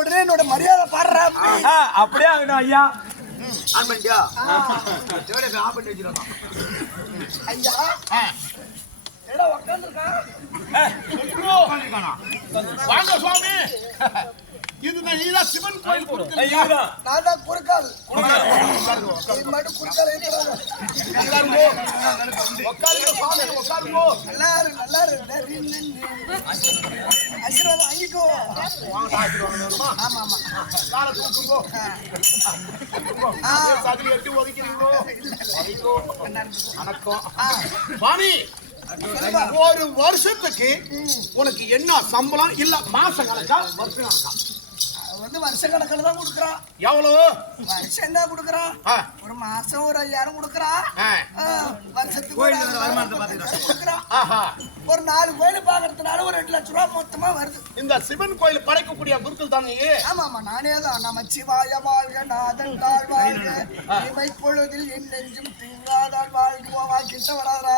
உடனே என்னோட மரியாதை பாடுறா. அப்படியே ஆகணும் ஐயா. ஆன் பண்ணிட்டியா? ஆன் பண்ணி வச்சிருக்கோம் ஐயா. என்னடா உட்கார்ந்துருக்கான்? வாங்க சுவாமி. இதுதான் நீதான் சிவன் கோயில் கொடுத்து. நான் தான் குறுக்கால். இது மட்டும் குறுக்கால் இருக்கிறாங்க. நல்லா இருக்கு, நல்லா இருக்கு. ஆசீர்வாதம் வாங்கிக்கோ. ஆமா ஆமா. காலை தூக்குங்கோ. சதில் எட்டு ஒதுக்கிறீங்களோ? வணக்கம் சுவாமி. ஒரு வருஷத்துக்கு உனக்கு என்ன சம்பளம்? இல்ல மாசம் கணக்கா வருஷம் கணக்கா? வந்து வருஷ கணக்கில் தான் கொடுக்குறான். எவ்வளவு வருஷம் என்ன கொடுக்குறான்? ஒரு மாசம் ஒரு 5000 கொடுக்குறான். வருஷத்துக்கு கொடுக்குறான். ஒரு 4 கோயில் பாக்குறதுனால ஒரு 2 லட்சம் ரூபாய் மொத்தமா வருது. இந்த சிவன் கோயில் படைக்கக்கூடிய குருக்கள் தானே? ஆமா ஆமா, நானே தான். நமச்சிவாய வாழ்க, நாதன் தாழ் வாழ்க, இமை பொழுதில் என் நெஞ்சும் தீங்காதால் வாழ்குவோவா. கிட்ட வராதா?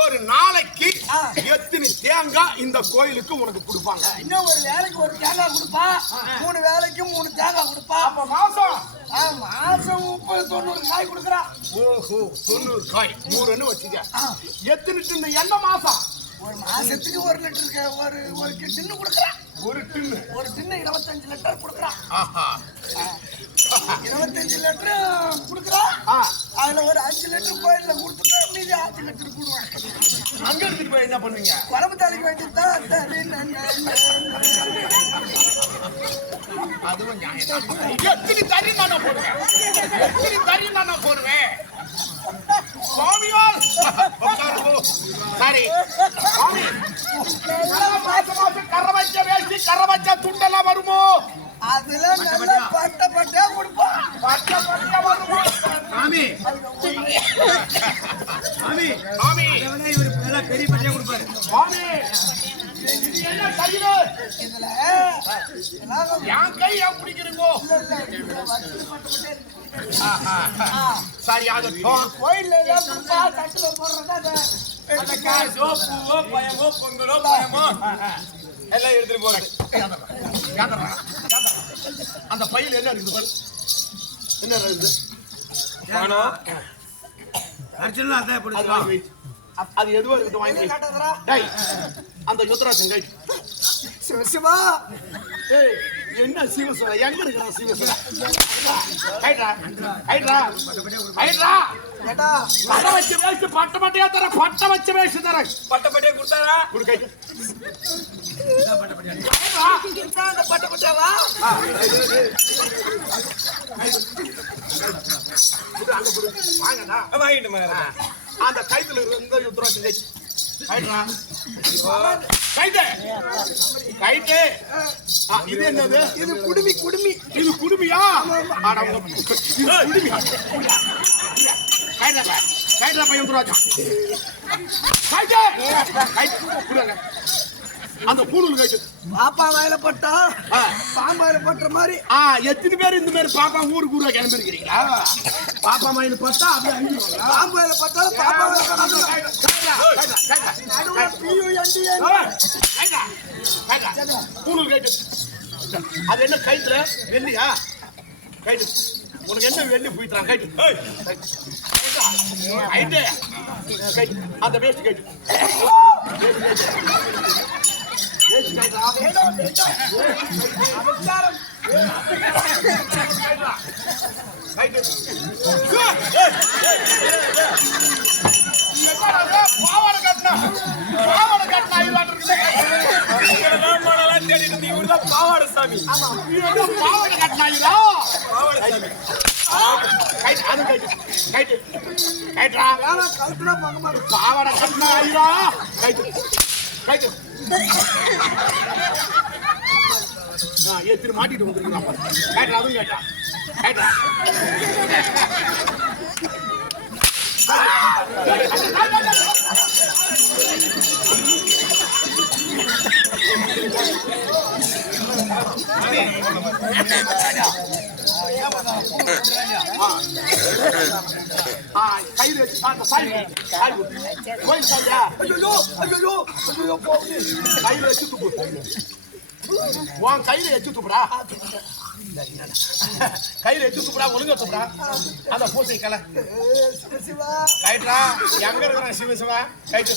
ஒரு நாளைக்கு எத்தனை தேங்காய் இந்த கோயிலுக்கு உனக்கு கொடுப்பாங்க? இன்னும் ஒரு வேலைக்கு ஒரு தேங்காய் கொடுப்பா, 3 வேலைக்கு 3 தேங்காய் கொடுப்பா. அப்ப மாசம் மாசம் 30-90 காய் கொடுக்குறான். ஓஹோ, 90 காய் 100 வச்சுக்க. எத்தனை டின்னு என்ன மாசம்? ஒரு மாசத்துக்கு 1 லிட்டருக்கு ஒரு டின்னு கொடுக்குறான். ஒரு டின்னு 25 லிட்டர் கொடுக்குறான். 25 லிட்டர் கொடுக்குறான். அதுல ஒரு 5 லிட்டர் கோயில்ல கொடுத்துட்டு மீதி 5 லிட்டர் கொடுவாங்க. அங்க எடுத்துட்டு போய் என்ன பண்ணுவீங்க? குழம்பு தாளிக்க வேண்டியதுதான். அதுவும் எத்தனை தறி நானா போடுவேன்? எத்தனை தறி நானா போடுவேன்? சுவாமியால் சரி சுவாமி, மாசம் கரை வச்ச வேஷ்டி கரை வச்ச துண்டெல்லாம் வருமோ? அதுல நல்லா பட்டா கொடுப்போம். பட்டா வருமோ? சாமி சாமி சாமி, இவரு பெரிய பட்டியா கொடுப்பாரு. சாமி என்ன கையில இதுல என் கை ஏன் பிடிக்கிறீங்கோ? சரி, ஆகட்டும். கோயில்ல தட்டுல போடுறதா காசோ பூவோ பயமோ பொங்கலோ பயமோ எல்லாம் எடுத்துட்டு போறது. அந்த பையில என்ன இருக்குது பாரு? என்ன இருக்குது? அது எதுவோ இருக்குது, வாங்கி. அந்த யுத்தராஜன் கை. சிவா, என்ன சிவசுவா? எங்க இருக்கிற சிவசுவா? கைட்ரா கைட்ரா கைட்ரா. ஏடா பட்ட வச்ச வேஷம் பட்ட பட்டையா தர, பட்ட வச்ச வேஷம் தர. பட்ட பட்டியா கொடுத்தாரா? குடு கை. அந்த பட்டவா வாங்கடா, வாங்கிட்டு அந்த கைத்துல இருந்த யுத்தராஜன் கை. கைட்ரா கைட்டு கைட்டு. இது என்னது? இது குடுமி. இது குடுமியா? குடுமியா? கைட்ரா கைட்ரா பையன் துராஜா கைட்டு கைட்டு. அந்த பூணூல் கைட்டு. பாப்பா வாயில பட்டா பாம்பாயில பட்டுற மாதிரி. எத்தனை பேர் இந்த மாதிரி பாப்பா ஊருக்கு ஊரா கிளம்பி இருக்கிறீங்களா? பாப்பா மயில் பட்டா அப்படியே அழிஞ்சிருவாங்க. பாம்பாயில பட்டாலும் பாப்பா பூணூல் கைட்டு. அது என்ன கைத்துல வெள்ளியா? கைட்டு. உனக்கு என்ன வெள்ளி போயிட்டான்? கைட்டு கைட்டு கைட்டு. அந்த வேஸ்ட் கைட்டு. பாவாடை கட்டினா பாவாடை சாமி. பாவாடை கட்டினா பாவாடை கட்டினா கைட்டு. எத்தனை மாட்டிட்டு வந்துருக்கான் கேட்டா? அதுவும் கேட்டா கேட்டா. கைது வச்சு சாய் குத்து. கோயில் சாமியா? ஐயோ ஐயோ ஐயோ போகுது. கையில வச்சு துப்பு. உன் கையில எச்சு துப்புடா. கையில எச்சு துப்புடா, ஒழுங்கா துப்புடா. அந்த பூசை கலை சிவா கைட்டா. எங்க இருக்கிறான் சிவ சிவா? கைட்டு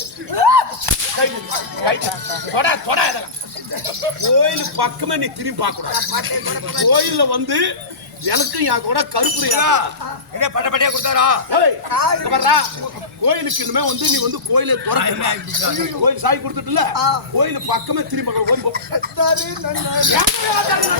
கைட்டு கைட்டு தொட தொட. கோயில் பக்கமே நீ திரும்பி பார்க்க கூடாது. கோயில்ல வந்து எனக்கு என் கூட கருப்பு என்ன பட்ட பட்டியா கொடுத்தாரா? கோயிலுக்கு இனிமே வந்து நீ வந்து கோயிலை திறக்க. கோயில் சாய் கொடுத்துட்டுல கோயில் பக்கமே திரும்பி பார்க்க. சரி நன்றி.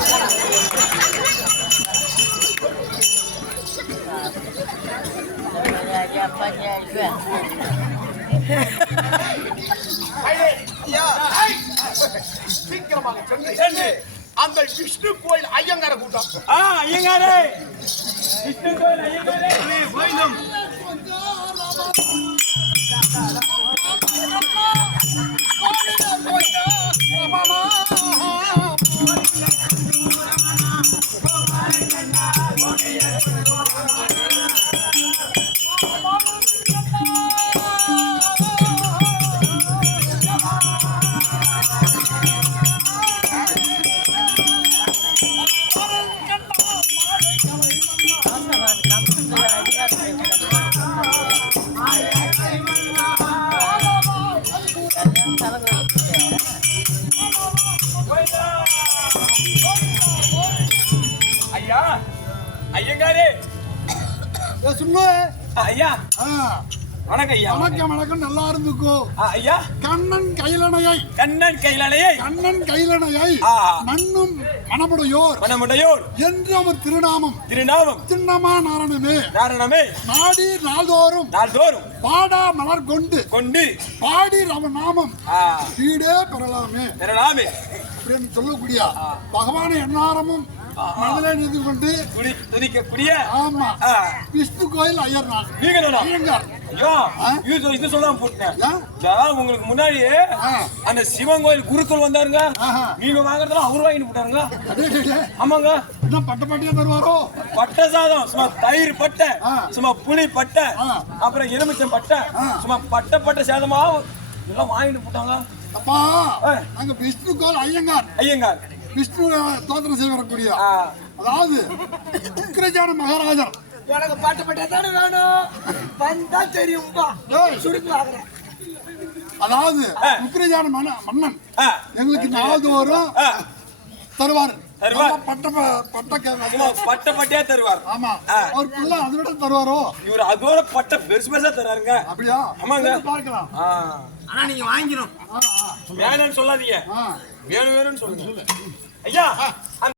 சீக்கிரமாக சென்று அந்த விஷ்ணு கோயில் ஐயங்கார கூட்டம். ஐயங்காரே, விஷ்ணு கோயில் ஐயங்காரே கோயிலும் ஐயா. ஐயங்காரே சும்மா ஐயா. வணக்கம் ஐயா. வணக்கம் வணக்கம். நல்லா இருந்துக்கோ. ஐயா. கண்ணன் கைலனையை கண்ணன் கையிலாலேயே கண்ணன் கைலனையை மண்ணும் மணமுடையோர் மனமுடையோர் என்று அவர் திருநாமம் திருநாமம் திண்ணமா நாரணமே நாரணமே நாடி நாள்தோறும் நாள்தோறும் பாடா மலர் கொண்டு கொண்டு பாடி அவன் நாமம் ஈடே பெறலாமே பெறலாமே அப்படின்னு சொல்லக்கூடிய பகவானை எந்நாரமும் மனதிலே நிறுத்தி கொண்டு துதிக்கக்கூடிய ஆமா விஷ்ணு கோயில் ஐயர் நான் நீங்க ஐயங்கார். ஐயா இது சொல்லாம போட்டேன். ஏன்? உங்களுக்கு முன்னாடி அந்த சிவன் கோயில் குருக்கள் வந்தாருங்க. நீங்க வாங்குறதுல அவரு வாங்கிட்டு போட்டாருங்க. அடே, டே, டே. ஆமாங்க. என்ன பட்ட பாட்டியா தருவாரோ? பட்டை சாதம் சும்மா தயிர் பட்டை சும்மா புளி பட்டை அப்புறம் எலுமிச்சம் பட்டை சும்மா பட்டை சாதமா எல்லாம் வாங்கிட்டு போட்டாங்க. அப்பா அங்க விஷ்ணு கோயில் ஐயங்கார் ஐயங்கார் விஷ்ணு தோத்திரம் செய்ய வரக்கூடிய அதாவது உக்கிரஜான மகாராஜர். உனக்கு பாட்டு பட்டா தானே வேணும். வந்தா தெரியும்பா. சுருக்கு வாங்குறேன். அதாவது உக்கிரஜான மன்னன் எங்களுக்கு நாள்தோறும் தருவார். பட்டையா தருவார். ஆமா. அவர் பிள்ளை அதோட தருவாரோ? இவர் அதோட பட்டை பெருசு பெருசா தருவாருங்க. அப்படியா? ஆமாங்க. பார்க்கலாம். ஆனா நீங்க வாங்கிக்கணும். வேணும்னு சொல்லாதீங்க. வேணும்னு சொல்லுங்க ஐயா.